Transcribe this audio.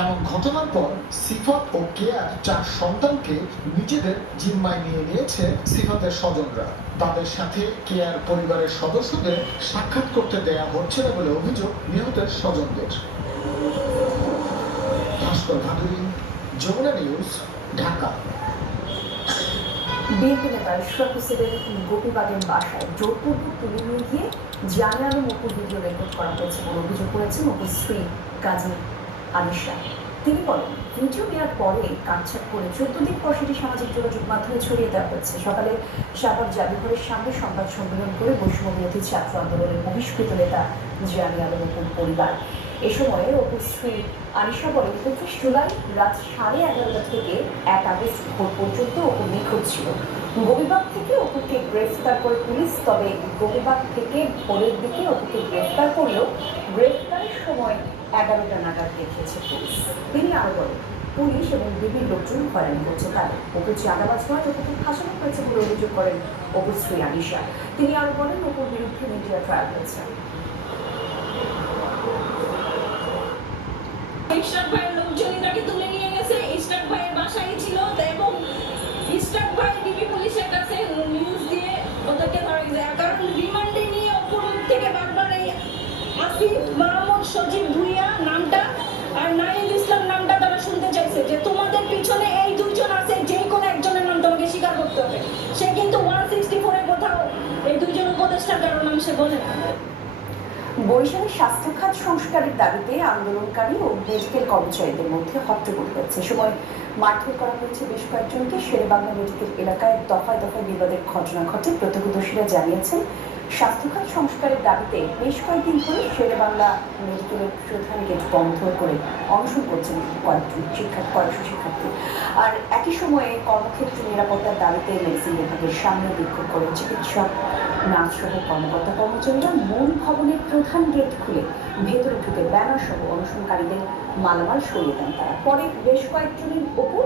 এমন ঘটনার পর সিফাত ও কেয়ার 4 সন্তানকে নিজেদের জিম্মায় নিয়ে নিয়েছে সিফাতের স্বজনরা। তাদের সাথে কেয়ার পরিবারের সদস্যদের সাক্ষাৎ করতে দেয়া হচ্ছে না বলে অভিযোগ নিহতের স্বজনদের। ভাস্কর ভাদুরী, যমুনা নিউজ, ঢাকা। বিএনপি নেতা ইশরাক হোসেনের গোপীবাগের বাসায় জোরপূর্বক তুলে নিয়ে গিয়ে জানে আলম অপুর ভিডিও রেকর্ড করা হয়েছে বলে অভিযোগ করেছেন অপুর স্ত্রী কাজী আনিশা। তিনি বলেন, ভিডিও নেওয়ার পরে কাটছাট করে 14 দিন পর সেটি সামাজিক যোগাযোগ মাধ্যমে ছড়িয়ে দেওয়া হয়েছে। সকালে শাহবাগ জাদুঘরের সামনে সংবাদ সম্মেলন করে বৈষম্য বিরোধী ছাত্র আন্দোলনের বহিষ্কৃত নেতা জানে আলম অপুর পরিবার। এ সময়ে অপুর স্ত্রী আনিশা বলেন, 25 জুলাই রাত 11:30 থেকে 1 আগস্ট ভোর পর্যন্ত অপু নিখোঁজ ছিল। গোপীবাগ থেকে অপুকে গ্রেফতার করে পুলিশ, তবে গোপীবাগ থেকে ভোরের দিকে অপুকে গ্রেফতার করলেও গ্রেফতারের সময় 11টা নাগাদ দেখিয়েছে পুলিশ। তিনি আরো বলেন, পুলিশ এবং বিভিন্ন লোকজন হয়রানি করছে তাদের। অপুর চাঁদাবাজ নয়, অপুকে ফাঁসানো হয়েছে বলে অভিযোগ করেন অপুর স্ত্রী আনিশা। তিনি আরো বলেন, অপুর বিরুদ্ধে মিডিয়া ট্রায়াল হয়েছে। ইশরাক ভাইয়ের লোকজনই তাকে তুলে নিয়ে গেছে। ইশরাক ভাইয়ের বাসায় ছিল এবং ইশরাক ভাই ডিবি পুলিশের কাছে নিউজ দিয়ে ওদেরকে ধরা গেছে। কারণ রিমান্ডে নিয়ে উপর থেকে বারবার এই আসিফ মাহমুদ সজীব ভুইয়া নামটা আর নাহিদ ইসলাম নামটা তারা শুনতে চাইছে যে তোমাদের পিছনে এই দুইজন আছে, যে কোনো একজনের নাম তোমাকে স্বীকার করতে হবে। সে কিন্তু 164 কোথাও এই দুইজন উপদেষ্টার কারণ নাম সে বলে না। বরিশালের স্বাস্থ্য খাত সংস্কারের দাবিতে আন্দোলনকারী ও মেডিকেল কর্মচারীদের মধ্যে হট্টগোল হয়েছে। সময় মারধর করা হয়েছে বেশ কয়েকজনকে। শেরেবাংলা মেডিকেল এলাকায় দফায় দফায় বিবাদের ঘটনা ঘটে। প্রত্যক্ষদর্শীরা জানিয়েছেন, স্বাস্থ্য খাত সংস্কারের দাবিতে বেশ কয়েকদিন ধরে শেরেবাংলা মেডিকেলের প্রধান গেট বন্ধ করে অনশন করছেন কয়েকশো শিক্ষার্থী। আর একই সময়ে কর্মক্ষেত্রে নিরাপত্তার দাবিতে মেডিসিন বিভাগের সামনে বিক্ষোভ করেন চিকিৎসক, নার্স সহ কর্মকর্তা কর্মচারীরা। মূল ভবনের প্রধান গেট খুলে ভেতরে ঢুকে ব্যানার সহ অনশনকারীদের মালামাল সরিয়ে দেন তারা। পরে বেশ কয়েকজনের ওপর